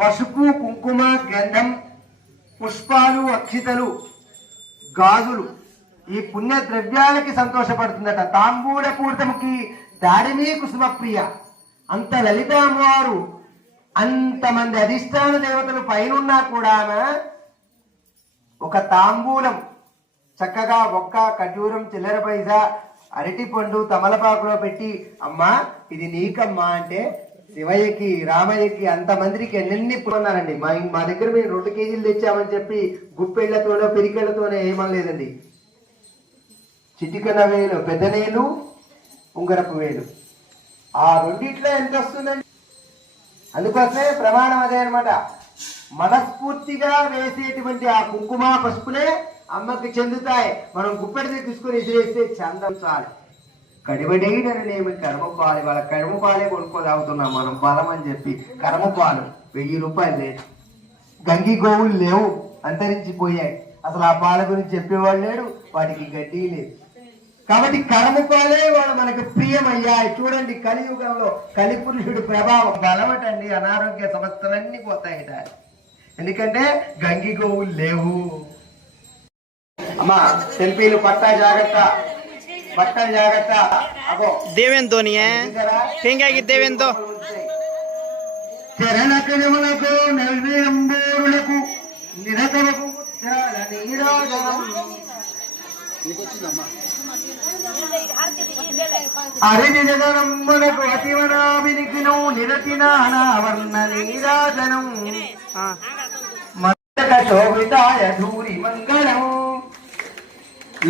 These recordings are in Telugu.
పసుపు కుంకుమ గంధం పుష్పాలు అక్షితలు గాజులు ఈ పుణ్య ద్రవ్యాలకి సంతోషపడుతుందట. తాంబూల పూర్తముకి దారిమీ కుసుమ ప్రియ. అంత లలిత అమ్మవారు అంతమంది అధిష్టాన దేవతలు పైనున్నా కూడా ఒక తాంబూలం చక్కగా ఒక్క ఖర్జూరం చిల్లర పైసా అరటి పండు తమలపాకులో పెట్టి అమ్మా ఇది నీకమ్మా అంటే శివయ్యకి రామయ్యకి అంతమందికి ఎన్నెన్ని ఉన్నారండి. మా దగ్గర మేము 2 కేజీలు తెచ్చామని చెప్పి గుప్పెళ్లతోనో పిరికెళ్లతోనో ఏమనలేదండి. చిటికన వేలు పెద్ద నేలు ఉంగరపు వేలు ఆ రెండిట్లో ఎంత వస్తుందండి. అందుకోసమే ప్రమాణం అదే అనమాట. మనస్ఫూర్తిగా వేసేటువంటి ఆ కుంకుమ పసుపులే అమ్మకి చెందుతాయి. మనం గుప్పెడితే తీసుకుని ఎదురేస్తే చందం చాలు. కడివడేడనేమి కర్మపాలు, వాళ్ళ కర్మపాలే కొనుక్కోదాగుతున్నాం మనం బలం అని చెప్పి. కర్మపాలు 1000 రూపాయలు లేదు. గంగి గోవులు లేవు, అంతరించిపోయాయి. అసలు ఆ పాల గురించి చెప్పేవాళ్ళు లేడు, వాటికి గడ్డి లేదు. కాబట్టి కర్మపాలే వాళ్ళు మనకు ప్రియమయ్యాయి. చూడండి కలియుగంలో కలిపురుషుడి ప్రభావం బలమటండి. అనారోగ్య సమస్యలన్నీ పోతాయిట. ఎందుకంటే గంగి గోవులు లేవు. అమ్మా సెల్ఫీలు పట్టా జాగ్రత్త, పట్టా జాగ్రత్త. అగో దేవేంతో హేంగాకి దేవేంతో చరణ కజములకు నైవేంబోరులకు నిరతలకు నీరాజనం అరినిజనమునకు అతివనాభినికిను నిరతినావర్ణ నీరాజనం మత్తక శోభితాయ ధూరి మంగళం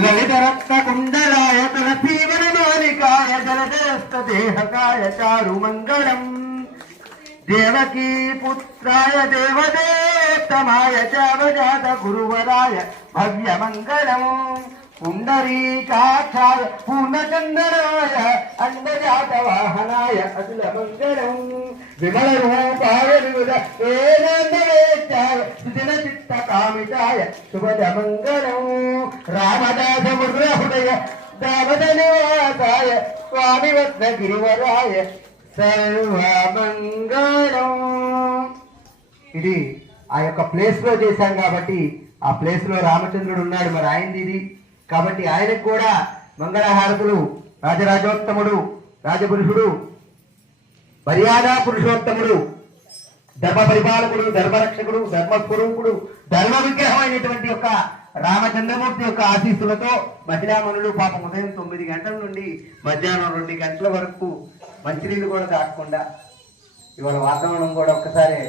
లలిత రత్న కుండలాయ తలసీవన మాలికాయ జలదస్త దేహకాయ చారు మంగళం దేవకీ పుత్రాయ దేవదేత్తమాయ చావజాత గురువరాయ భవ్య మంగళం పుండరీకాక్షాయ పూర్ణచందనాయ అండజాత వాహనాయ అతుల మంగళం విమల రూపాయ వివిధ వేదాంతవేత్యాయ సుజన చిత్త కామితాయ శుభద మంగళం రామదాస ముద్రహృదయ దావద నివాసాయ స్వామి వద్ద గిరివరాయ సర్వమంగళం. ఇది ఆ యొక్క ప్లేస్ లో చేశాం కాబట్టి ఆ ప్లేస్ లో రామచంద్రుడు ఉన్నాడు. మరి ఆయనది ఇది కాబట్టి ఆయనకు కూడా మంగళహారతులు. రాజరాజోత్తముడు, రాజపురుషుడు, మర్యాద పురుషోత్తముడు, ధర్మ పరిపాలకుడు, ధర్మరక్షకుడు, ధర్మస్వరూపుడు, ధర్మ విగ్రహం అయినటువంటి యొక్క రామచంద్రమూర్తి యొక్క ఆశీస్సులతో మహిళామణులు పాపం ఉదయం 9 గంటల నుండి మధ్యాహ్నం 2 గంటల వరకు మంచినీళ్ళు కూడా తాగకుండా ఇవాళ వాతావరణం కూడా ఒక్కసారి